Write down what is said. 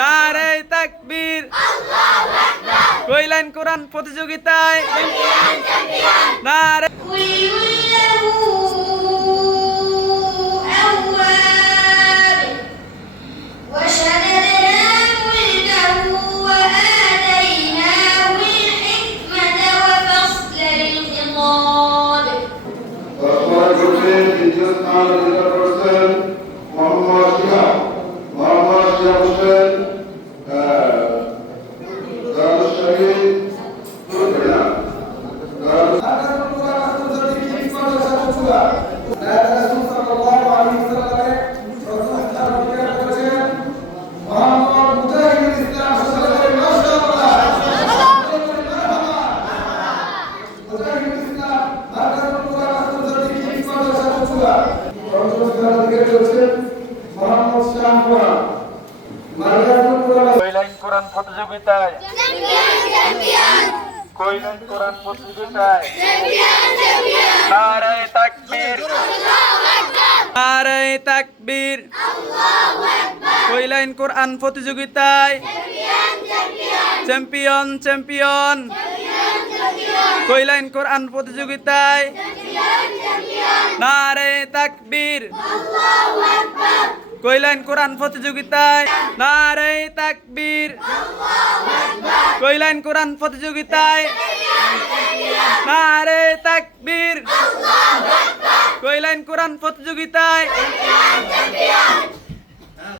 নারে তাকবীর, কইলেন কোরআন প্রতিযোগিতায় নারে কইলেন কোরআন প্রতিযোগিতায় কইলেন কোরআন প্রতিযোগিতায় নারে তাকবীর, নারে তাকবীর, কইলেন কোরআন প্রতিযোগিতায় চ্যাম্পিয়ন চ্যাম্পিয়ন, কইলেন কোরআন প্রতিযোগিতায় নারে তাকবীর, কইলেন কোরআন প্রতিযোগিতায় নারে তাকবীর, কইলেন কোরআন প্রতিযোগিতায় নারে তাকবীর, কইলেন কোরআন প্রতিযোগিতায়